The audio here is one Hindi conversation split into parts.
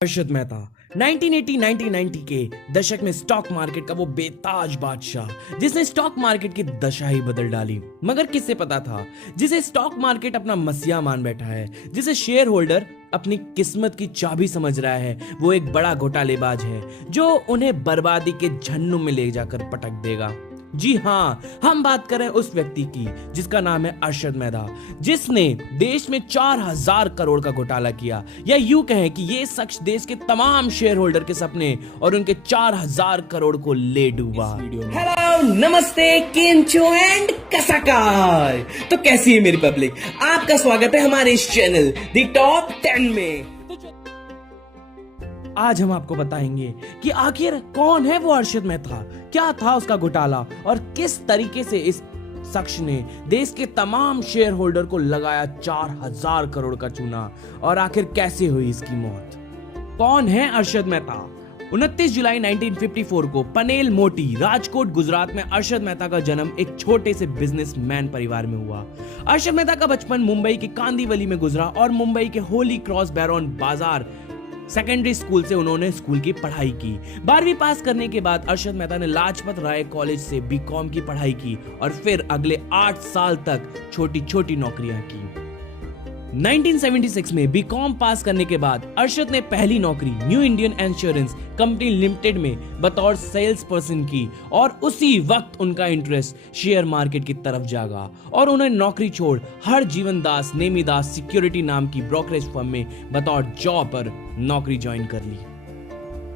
अर्शद मेहता 1980-1990 के दशक में स्टॉक मार्केट का वो बेताज बादशाह जिसने स्टॉक मार्केट की दशा ही बदल डाली। मगर किससे पता था जिसे स्टॉक मार्केट अपना मसीहा मान बैठा है, जिसे शेयर होल्डर अपनी किस्मत की चाबी समझ रहा है, वो एक बड़ा घोटालेबाज है जो उन्हें बर्बादी के झन्नू में ले जाकर पटक देगा। जी हाँ, हम बात कर रहे हैं उस व्यक्ति की जिसका नाम है अर्शद मेहता, जिसने देश में 4000 करोड़ का घोटाला किया, या यूं कहें कि ये शख्स देश के तमाम शेयर होल्डर के सपने और उनके 4000 करोड़ को ले डूबा। हेलो, नमस्ते, किंचो एंड कसकार। तो कैसी है मेरी पब्लिक, आपका स्वागत है हमारे इस चैनल दी टॉप 10 में। आज हम आपको बताएंगे कि आखिर कौन है वो अर्शद मेहता, क्या था उसका घोटाला और किस तरीके से इस शख्स ने देश के तमाम शेयर होल्डर को लगाया 4000 करोड़ का चूना, और आखिर कैसे हुई इसकी मौत। कौन है अर्शद मेहता? 29 जुलाई 1954 को पनेल मोटी, राजकोट, गुजरात में अर्शद मेहता का जन्म एक छोटे से बिजनेसमैन परिवार में हुआ। अर्शद मेहता का बचपन मुंबई के कांदीवली में गुजरा और मुंबई के होली क्रॉस बैरोन बाजार सेकेंडरी स्कूल से उन्होंने स्कूल की पढ़ाई की। 12वीं पास करने के बाद अर्शद मेहता ने लाजपत राय कॉलेज से बीकॉम की पढ़ाई की और फिर अगले 8 साल तक छोटी छोटी नौकरियां की। 1976 में बीकॉम पास करने के बाद अर्शद ने पहली नौकरी new Indian insurance company limited में बतौर सेल्स पर्सन की, और उसी वक्त उनका इंटरेस्ट शेयर मार्केट की तरफ जागा और उन्होंने नौकरी छोड़ हरजीवन दास नेमीदास सिक्योरिटी नाम की ब्रोकरेज फर्म में बतौर जॉब पर नौकरी ज्वाइन कर ली।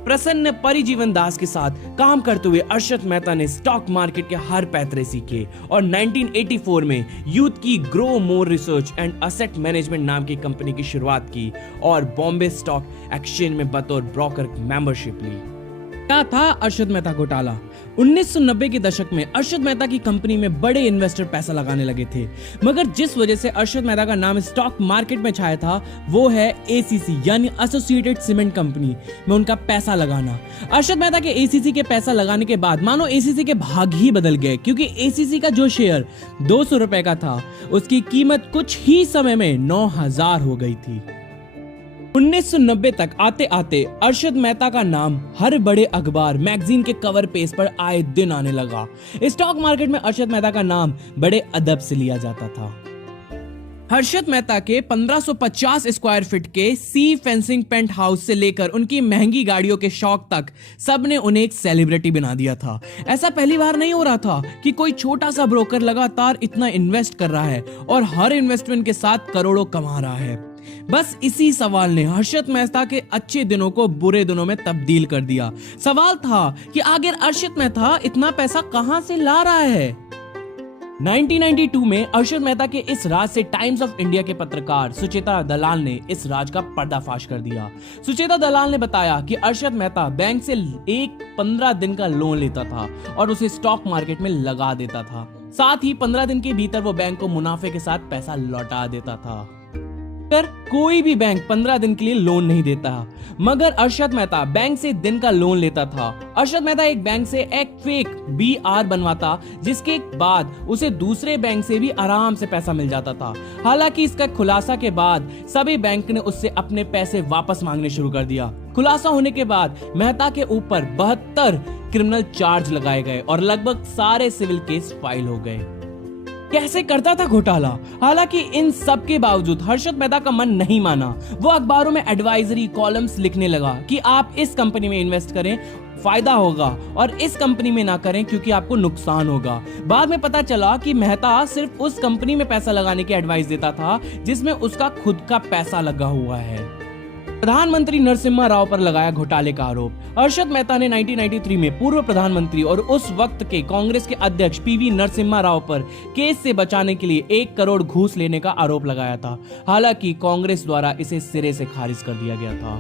प्रसन्न परिजीवन दास के साथ काम करते हुए अर्शद मेहता ने स्टॉक मार्केट के हर पैतरे सीखे और 1984 में यूथ की grow more research and asset management नाम की कंपनी की शुरुआत की और बॉम्बे स्टॉक एक्सचेंज में बतौर ब्रोकर मेंबरशिप ली। क्या था अर्शद मेहता घोटाला? 1990 के दशक में अर्शद मेहता की कंपनी में बड़े इन्वेस्टर पैसा लगाने लगे थे, मगर जिस वजह से अर्शद मेहता का नाम स्टॉक मार्केट में छाया था वो है एसीसी यानी एसोसिएटेड सीमेंट कंपनी में उनका पैसा लगाना। अर्शद मेहता के एसीसी के पैसा लगाने के बाद मानो एसीसी के भाग ही बदल गए, क्योंकि एसीसी का जो शेयर 200 रुपए का था उसकी कीमत कुछ ही समय में 9000 हो गई थी। 1990 तक आते आते अर्शद मेहता का नाम हर बड़े अखबार मैगजीन के कवर पेज पर आए दिन आने लगा। स्टॉक मार्केट में अर्शद मेहता का नाम बड़े अदब से लिया जाता था। अर्शद मेहता के 1550 स्क्वायर फीट के सी फेंसिंग पेंट हाउस से लेकर उनकी महंगी गाड़ियों के शौक तक सबने उन्हें एक सेलिब्रिटी बना दिया था। ऐसा पहली बार नहीं हो रहा था कि कोई छोटा सा ब्रोकर लगातार इतना इन्वेस्ट कर रहा है और हर इन्वेस्टमेंट के साथ करोड़ों कमा रहा है। बस इसी सवाल ने अर्शद मेहता के अच्छे दिनों को बुरे दिनों में तब्दील कर दिया। सवाल था कि आखिर अर्शद मेहता इतना पैसा कहां से ला रहा है। 1992 में अर्शद मेहता के इस राज से टाइम्स ऑफ इंडिया के पत्रकार सुचेता दलाल ने इस राज का पर्दाफाश कर दिया। सुचेता दलाल ने बताया कि अर्शद मेहता बैंक से एक 15 दिन का लोन लेता था और उसे स्टॉक मार्केट में लगा देता था। साथ ही 15 दिन के भीतर वो बैंक को मुनाफे के साथ पैसा लौटा देता था। कोई भी बैंक 15 दिन के लिए लोन नहीं देता, मगर अर्शद मेहता बैंक से दिन का लोन लेता था। अर्शद मेहता एक बैंक से एक फेक बीआर बनवाता, जिसके बाद उसे दूसरे बैंक से भी आराम से पैसा मिल जाता था। हालांकि इसका खुलासा के बाद सभी बैंक ने उससे अपने पैसे वापस मांगने शुरू कर दिया। खुलासा होने के बाद मेहता के ऊपर 72 क्रिमिनल चार्ज लगाए गए और लगभग सारे सिविल केस फाइल हो गए। कैसे करता था घोटाला? हालांकि इन सब के बावजूद अर्शद मेहता का मन नहीं माना। वो अखबारों में एडवाइजरी कॉलम्स लिखने लगा कि आप इस कंपनी में इन्वेस्ट करें, फायदा होगा, और इस कंपनी में ना करें क्योंकि आपको नुकसान होगा। बाद में पता चला कि मेहता सिर्फ उस कंपनी में पैसा लगाने की एडवाइस देता था जिसमें उसका खुद का पैसा लगा हुआ है। प्रधानमंत्री नरसिम्हा राव पर लगाया घोटाले का आरोप। अर्शद मेहता ने 1993 में पूर्व प्रधानमंत्री और उस वक्त के कांग्रेस के अध्यक्ष पीवी नरसिम्हा राव पर केस से बचाने के लिए 1 करोड़ घूस लेने का आरोप लगाया था। हालांकि कांग्रेस द्वारा इसे सिरे से खारिज कर दिया गया था।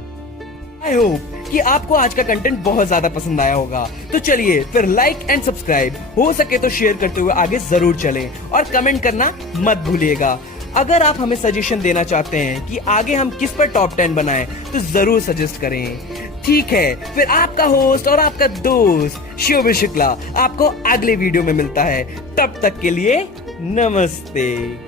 आई होप कि आपको आज का कंटेंट बहुत ज्यादा पसंद आया होगा। तो चलिए फिर लाइक एंड सब्सक्राइब, हो सके तो शेयर करते हुए आगे जरूर चलें और कमेंट करना मत भूलिएगा। अगर आप हमें सजेशन देना चाहते हैं कि आगे हम किस पर टॉप 10 बनाएं, तो जरूर सजेस्ट करें। ठीक है, फिर आपका होस्ट और आपका दोस्त शोभित शुक्ला आपको अगले वीडियो में मिलता है। तब तक के लिए नमस्ते।